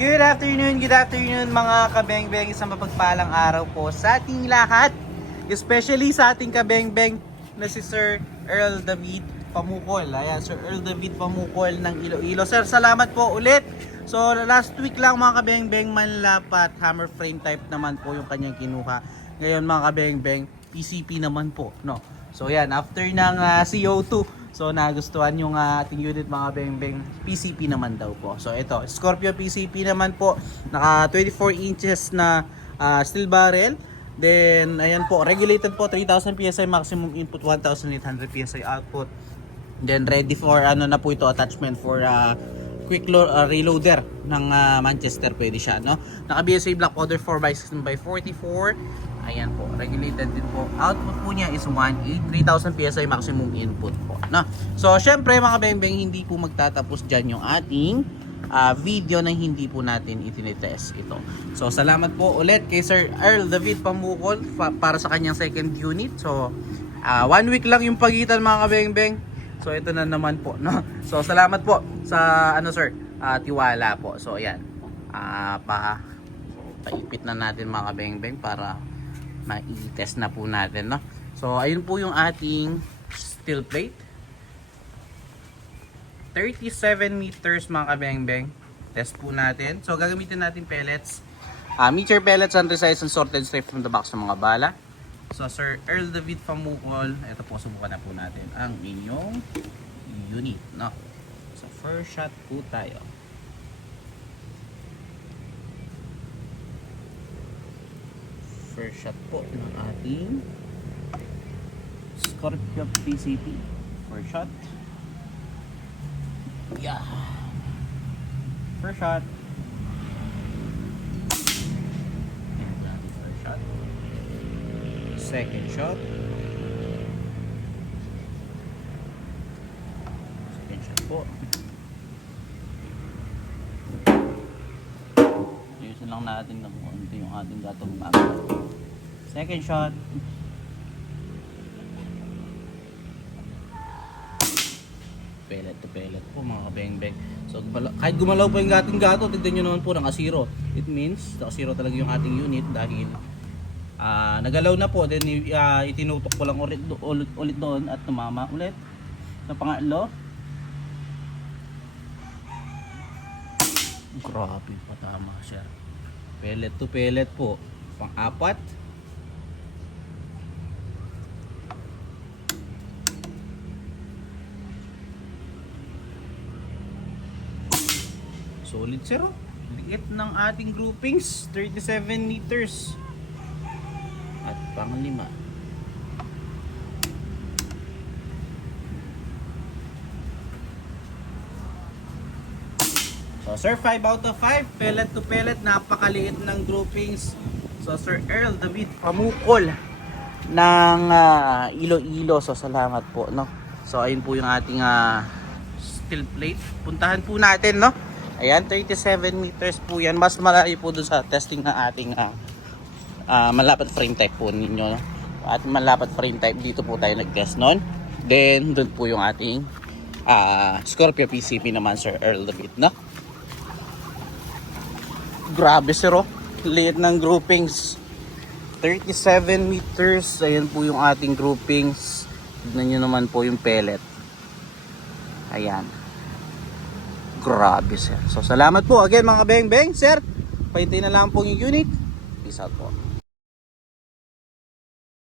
Good afternoon mga kabeng-beng. Isang mapagpalang araw po sa ating lahat. Especially sa ating kabeng-beng na si Sir Earl David Pamukol. Ayan, Sir Earl David Pamukol ng Iloilo. Sir, salamat po ulit. So last week lang mga kabeng-beng, manlapat hammer frame type naman po yung kanyang kinuha. Ngayon mga kabeng-beng, PCP naman po, no? So yan, after ng CO2, so nagustuhan yung ating unit mga beng-beng, PCP naman daw po. So ito, Scorpio PCP naman po, naka 24 inches na steel barrel. Then ayan po, regulated po 3,000 PSI maximum input, 1,800 PSI output. Then ready for ano na po ito, attachment for quick reloader ng Manchester, pwede siya, no? Naka BSA black powder 4x16x44. Ayan po, regulated din po. Output po niya is 1.8, 3,000 PSI maximum input po, no? So syempre mga beng-beng, hindi po magtatapos dyan yung ating video na hindi po natin itinitest ito. So salamat po ulit kay Sir Earl David Pamukol para sa kanyang second unit. So 1 week lang yung pagitan mga beng-beng. So ito na naman po, no? So salamat po sa ano sir, tiwala po. So ayan, paipit na natin mga beng-beng para ma-test na po natin, no? So ayun po yung ating steel plate, 37 meters mga kabeng-beng. Test po natin. So gagamitin natin pellets, meter pellets, undersized and sorted straight from the box ng mga bala. So Sir Earl David Pamukol, ito po, subukan na po natin ang inyong unit, no? So first shot po tayo. First shot po ng ating Scorpio PCP. First shot. Yeah. First shot. First shot. Second shot. Second shot po. Ayusin lang natin ng konti yung ating gatong mama. Second shot. Pellet to pellet po mga kabeng-beng. So kahit gumalaw po yung ating gato, tignan nyo naman po naka-zero. It means naka-zero talaga yung ating unit dahil nagalaw na po. Then itinutok ko lang ulit doon at tumama ulit. Sa pangatlo, grabe, patama siya. Pellet to pellet po. Pang-apat, solid zero. Liit ng ating groupings, 37 meters. At pang-lima, so sir, 5 out of 5 pellet to pellet, napakaliit ng groupings. So Sir Earl David Pamukol ng Iloilo, so salamat po, no? So ayun po yung ating steel plate. Puntahan po natin, no? Ayan, 37 meters po yan. Mas malayo po dun sa testing ng ating malapat frame type po ninyo, no? At malapat frame type, dito po tayo nag-test nun. Then dun po yung ating Scorpio PCP naman, Sir Earl David, no? Grabe sir, oh. Liit ng groupings, 37 meters. Ayan po yung ating groupings. Tignan nyo naman po yung pellet. Ayan, grabe sir. So salamat po again mga beng-beng. Sir, pahintayin na lang po yung unit. Peace out po.